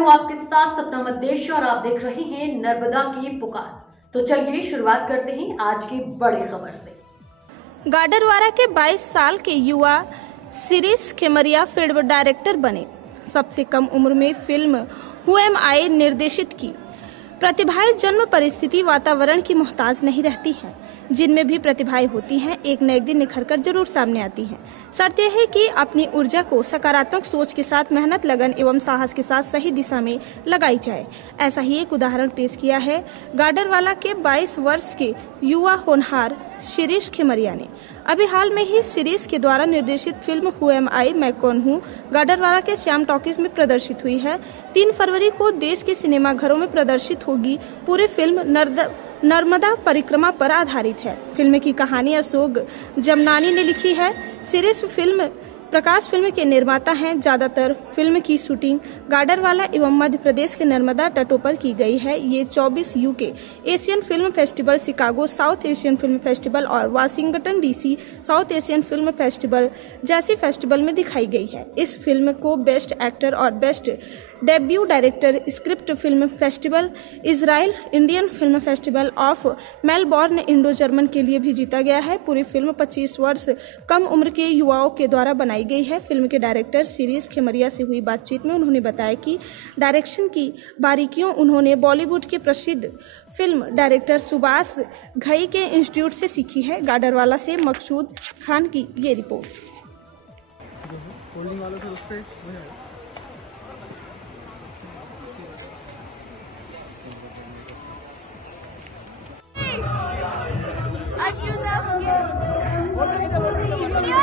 हूं आपके साथ सपना मद्देश और आप देख रहे हैं नर्मदा की पुकार। तो चलिए शुरुआत करते हैं आज की बड़ी खबर से। गाडरवारा के 22 साल के युवा शिरीष खेमरिया फिल्म डायरेक्टर बने। सबसे कम उम्र में फिल्म हु एम आई निर्देशित की। प्रतिभाएं जन्म परिस्थिति वातावरण की मोहताज नहीं रहती हैं। जिनमें भी प्रतिभाएं होती हैं एक न एक दिन निखर कर जरूर सामने आती हैं। शर्त यह है कि अपनी ऊर्जा को सकारात्मक सोच के साथ मेहनत लगन एवं साहस के साथ सही दिशा में लगाई जाए। ऐसा ही एक उदाहरण पेश किया है गाडरवाला के 22 वर्ष के युवा होनहार शिरीष खेमरिया ने। अभी हाल में ही शिरीष के द्वारा निर्देशित फिल्म हु एम आई मैं कौन हूँ गाडरवारा के श्याम टॉकीज में प्रदर्शित हुई है। 3 फरवरी को देश के सिनेमाघरों में प्रदर्शित होगी। पूरी फिल्म नर्मदा परिक्रमा पर आधारित है। फिल्म की कहानी अशोक जमनानी ने लिखी है। शिरीष प्रकाश फिल्म के निर्माता हैं। ज्यादातर फिल्म की शूटिंग गाडरवाला एवं मध्य प्रदेश के नर्मदा तटों पर की गई है। ये 24 UK Asian film festival, Chicago South Asian film festival और Washington DC South Asian film festival जैसी फेस्टिवल में दिखाई गई है। इस फिल्म को बेस्ट एक्टर और best debut director script film festival Israel Indian film festival of Melbourne Indo German के लिए भी जीता गया है। पूरी फिल्म 25 वर्ष कम उम्र के युवाओं के द्वारा बनाई गई है। फिल्म के डायरेक्टर शिरीष खेमरिया से हुई बातचीत में उन्होंने बताया कि डायरेक्शन की बारीकियों उन्होंने बॉलीवुड के प्रसिद्ध फिल्म डायरेक्टर सुभाष घई के इंस्टीट्यूट से सीखी है। गाडरवाला से मकसूद खान की ये रिपोर्ट।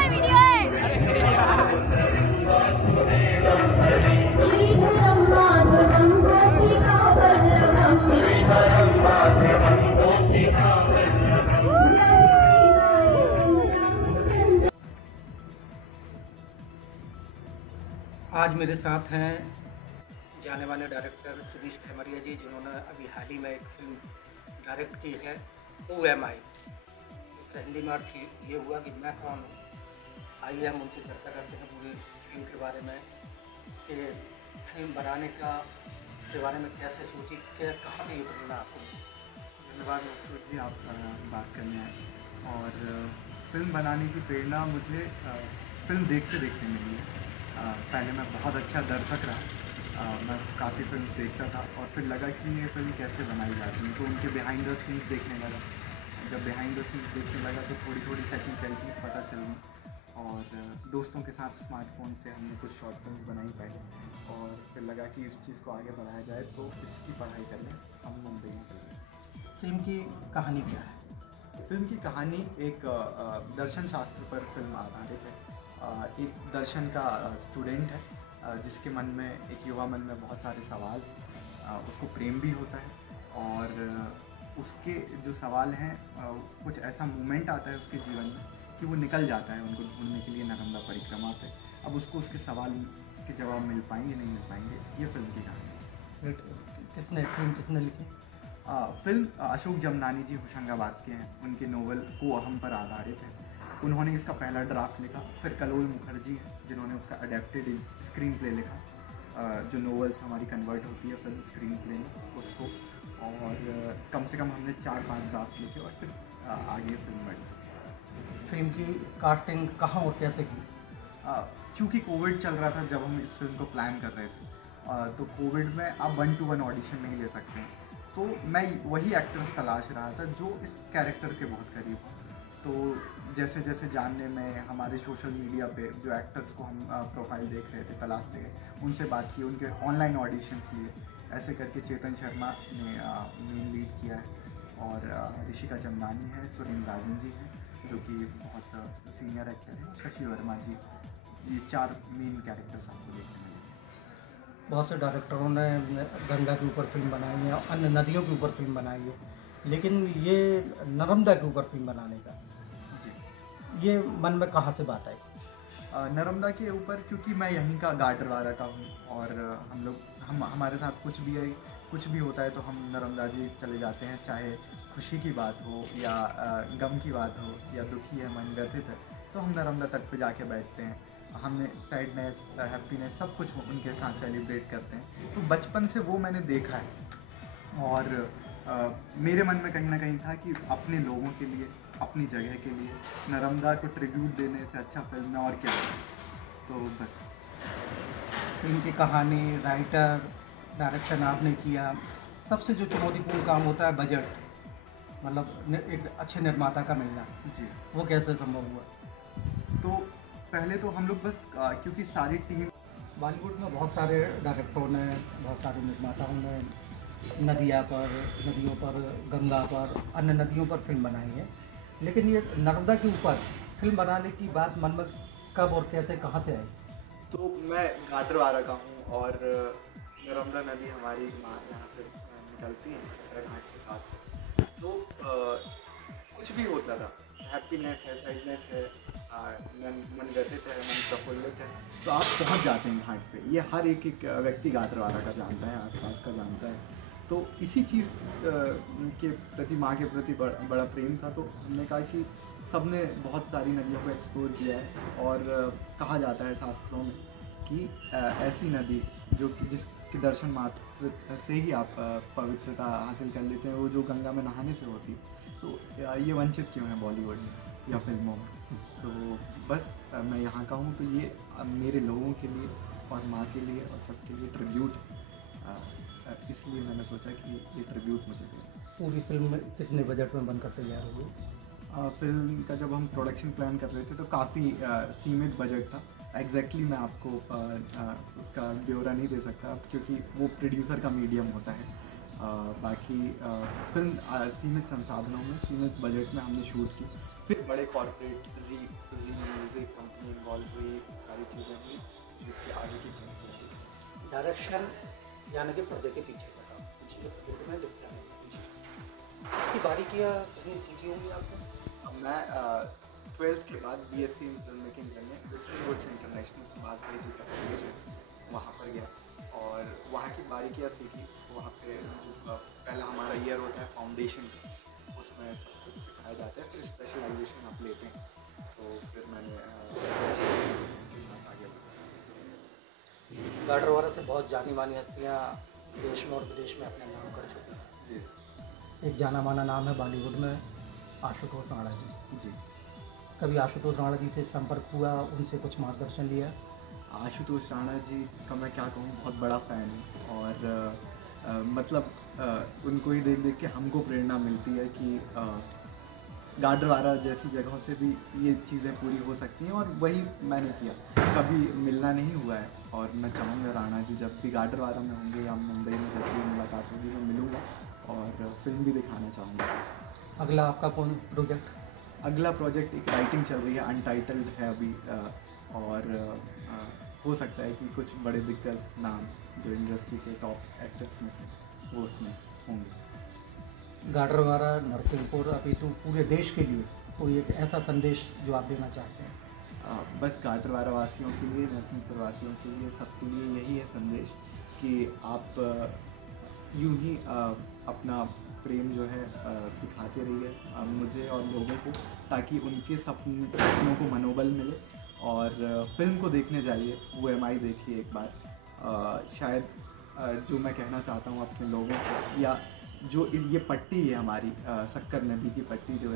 वीडियो है। आज मेरे साथ हैं जाने माने डायरेक्टर शिरीष खेमरिया जी, जिन्होंने अभी हाल ही में एक फिल्म डायरेक्ट की है हु एम आई। इसका हिंदी में अर्थ ये हुआ कि मैं कौन हूँ। आइए हम उनसे चर्चा करते हैं पूरी फिल्म के बारे में कि फिल्म बनाने के बारे में कैसे सोची, कहाँ से ये प्रेरणा आपको। धन्यवाद मकसूद जी, आप बात करने आए। और फिल्म बनाने की प्रेरणा मुझे फिल्म देखते देखते मिली है। पहले मैं बहुत अच्छा दर्शक रहा। मैं काफ़ी फिल्म देखता था और फिर लगा कि ये फिल्म कैसे बनाई जाती है, तो उनके बिहाइंड द सीन्स देखने लगा। जब बिहाइंड द सीन्स देखने लगा तो थोड़ी थोड़ी टेक्निकलिटीज़ पता चली और दोस्तों के साथ स्मार्टफोन से हमने कुछ शॉर्ट फिल्म बनाई पहले और फिर लगा कि इस चीज़ को आगे बढ़ाया जाए, तो इसकी पढ़ाई करने हम मुंबई निकल गए। फिल्म की कहानी क्या है? फिल्म की कहानी एक दर्शन शास्त्र पर फिल्म आधारित है। एक दर्शन का स्टूडेंट है जिसके मन में, एक युवा मन में बहुत सारे सवाल, उसको प्रेम भी होता है और उसके जो सवाल हैं कुछ ऐसा मोमेंट आता है उसके जीवन में कि वो निकल जाता है उनको ढूंढने के लिए नर्मदा परिक्रमा पे। अब उसको उसके सवाल के जवाब मिल पाएंगे नहीं मिल पाएंगे, ये फिल्म की कहानी है। फिल्म किसने लिखी? फिल्म अशोक जमनानी जी होशंगाबाद के हैं। उनके नोवेल को अहम पर आधारित है। उन्होंने इसका पहला ड्राफ्ट लिखा। फिर कलोल मुखर्जी हैं जिन्होंने उसका अडेप्टेड स्क्रीन प्ले लिखा, जो नोवेल्स हमारी कन्वर्ट होती है फिल्म स्क्रीन प्ले में उसको। और कम से कम हमने 4-5 ड्राफ्ट लिखे और फिर आगे फिल्म बढ़ी। फिल्म की कास्टिंग कहाँ और कैसे की? चूँकि कोविड चल रहा था जब हम इस फिल्म को प्लान कर रहे थे, तो कोविड में आप 1-to-1 ऑडिशन नहीं ले सकते हैं, तो मैं वही एक्टर्स तलाश रहा था जो इस कैरेक्टर के बहुत करीब हो। तो जैसे जैसे जानने में हमारे सोशल मीडिया पे जो एक्टर्स को हम प्रोफाइल देख रहे थे, तलाशते गए, उनसे बात की, उनके ऑनलाइन ऑडिशंस लिए। ऐसे करके चेतन शर्मा ने मेन लीड किया है और ऋषिका चंदानी है, सुरेंद्र राजन जी हैं जो कि बहुत सीनियर एक्टर हैं, शशि वर्मा जी। ये 4 मेन कैरेक्टर्स आपको देखने मिलेंगे। बहुत से डायरेक्टरों ने गंगा के ऊपर फिल्म बनाई है, अन्य नदियों के ऊपर फिल्म बनाई है, लेकिन ये नर्मदा के ऊपर फिल्म बनाने का जी, ये मन में कहाँ से बात आई? नर्मदा के ऊपर क्योंकि मैं यहीं का गाडरवारा का हूँ और हमारे साथ कुछ भी होता है तो हम नर्मदा जी चले जाते हैं, चाहे खुशी की बात हो या गम की बात हो या दुखी है, मन व्यथित है, तो हम नर्मदा तट पे जाके बैठते हैं। हमने सैडनेस, हैप्पीनेस सब कुछ उनके साथ सेलिब्रेट करते हैं। तो बचपन से वो मैंने देखा है और मेरे मन में कहीं ना कहीं था कि अपने लोगों के लिए, अपनी जगह के लिए नर्मदा को ट्रिब्यूट देने से अच्छा फिल्म में और क्या है। तो बस फिल्म की कहानी, राइटर, डायरेक्शन आपने किया, सबसे जो चुनौतीपूर्ण काम होता है बजट, मतलब एक अच्छे निर्माता का मिलना, जी। वो कैसे संभव हुआ? तो पहले तो हम लोग बस क्योंकि सारी टीम, बॉलीवुड में बहुत सारे डायरेक्टरों ने, बहुत सारे निर्माताओं ने नदियों पर, गंगा पर, अन्य नदियों पर फिल्म बनाई है, लेकिन ये नर्मदा के ऊपर फिल्म बनाने की बात मन में कब और कैसे, कहाँ से आई? तो मैं गाडरवारा का हूँ और नर्मदा नदी हमारी यहाँ से निकलती है घाट के पास से। तो कुछ भी होता था, हैप्पीनेस है, सैडनेस है, मन व्यथित है, मन प्रफुल्लित है, तो आप पहुँच जाते हैं घाट पे। ये हर एक व्यक्ति गाडरवारा का जानता है, आसपास का जानता है। तो इसी चीज़ के प्रति, माँ के प्रति बड़ा प्रेम था। तो हमने कहा कि सबने बहुत सारी नदियों को एक्सप्लोर किया है और कहा जाता है शास्त्रों में कि ऐसी नदी जो कि जिसके दर्शन मात्र से ही आप पवित्रता हासिल कर लेते हैं, वो जो गंगा में नहाने से होती है। तो ये वंचित क्यों है बॉलीवुड में या फिल्मों में। तो बस मैं यहाँ का हूँ, तो ये मेरे लोगों के लिए और माँ के लिए और सबके लिए ट्रिब्यूट, इसलिए मैंने सोचा कि ये ट्रिब्यूट मुझे दें। पूरी फिल्म में कितने बजट में बनकर तैयार हुई? फिल्म का जब हम प्रोडक्शन प्लान कर रहे थे तो काफ़ी सीमित बजट था। एग्जैक्टली मैं आपको उसका ब्यौरा नहीं दे सकता क्योंकि वो प्रोड्यूसर का मीडियम होता है। बाकी फिल्म सीमित संसाधनों में, सीमित बजट में हमने शूट की। फिर बड़े कॉर्पोरेट जी म्यूज़िक कंपनी इन्वॉल्व हुई, सारी चीज़ें हुई जिसके आगे की फिल्म हुई। डायरेक्शन यानी कि पर्दे के पीछे का काम, पर्दे में दिखता है। इसकी बारीकियाँ कहीं सीखी होंगी आपने? मैं 12th के बाद BSc इन फिल्म मेकिंग करने वुड्स इंटरनेशनल सुभाष भाई जी का कॉलेज है, वहाँ पर गया और वहाँ की बारीकियाँ सीखी। वहाँ पे पहला हमारा ईयर होता है फाउंडेशन का, उसमें सब कुछ सिखाया जाता है, फिर स्पेशलाइजेशन आप लेते हैं। तो फिर मैंने के साथ आगे बढ़ा। गाडरवारा से बहुत जानी मानी हस्तियाँ देश में और विदेश में अपने नाम कर चुकी हैं। जी। एक जाना माना नाम है बॉलीवुड में, आशुतोष राणा जी। जी। कभी आशुतोष राणा जी से संपर्क हुआ, उनसे कुछ मार्गदर्शन लिया? आशुतोष राणा जी का मैं क्या कहूँ, बहुत बड़ा फ़ैन हूँ और मतलब उनको ही देख देख के हमको प्रेरणा मिलती है कि गाडरवारा जैसी जगहों से भी ये चीज़ें पूरी हो सकती हैं और वही मैंने किया। कभी मिलना नहीं हुआ है और मैं चाहूँगा राणा जी जब भी गाडरवारा में होंगे या मुंबई में जब भी मुलाकात होगी मैं मिलूँगा और फिल्म भी दिखाना चाहूँगा। अगला आपका कौन प्रोजेक्ट? अगला प्रोजेक्ट एक राइटिंग चल रही है, अनटाइटल्ड है अभी और हो सकता है कि कुछ बड़े दिग्गज नाम जो इंडस्ट्री के टॉप एक्टर्स में से वो उसमें होंगे। गाडरवारा, नरसिंहपुर, अभी तो पूरे देश के लिए कोई एक ऐसा संदेश जो आप देना चाहते हैं? बस गाडरवारा वासियों के लिए, नरसिंहपुर वासियों के लिए, सबके लिए यही है संदेश कि आप यूं ही अपना प्रेम जो है दिखाते रहिए मुझे और लोगों को, ताकि उनके सपनों को मनोबल मिले। और फिल्म को देखने जाइए, OMI देखिए एक बार। शायद जो मैं कहना चाहता हूँ अपने लोगों को, या जो ये पट्टी है हमारी शक्कर नदी की पट्टी जो है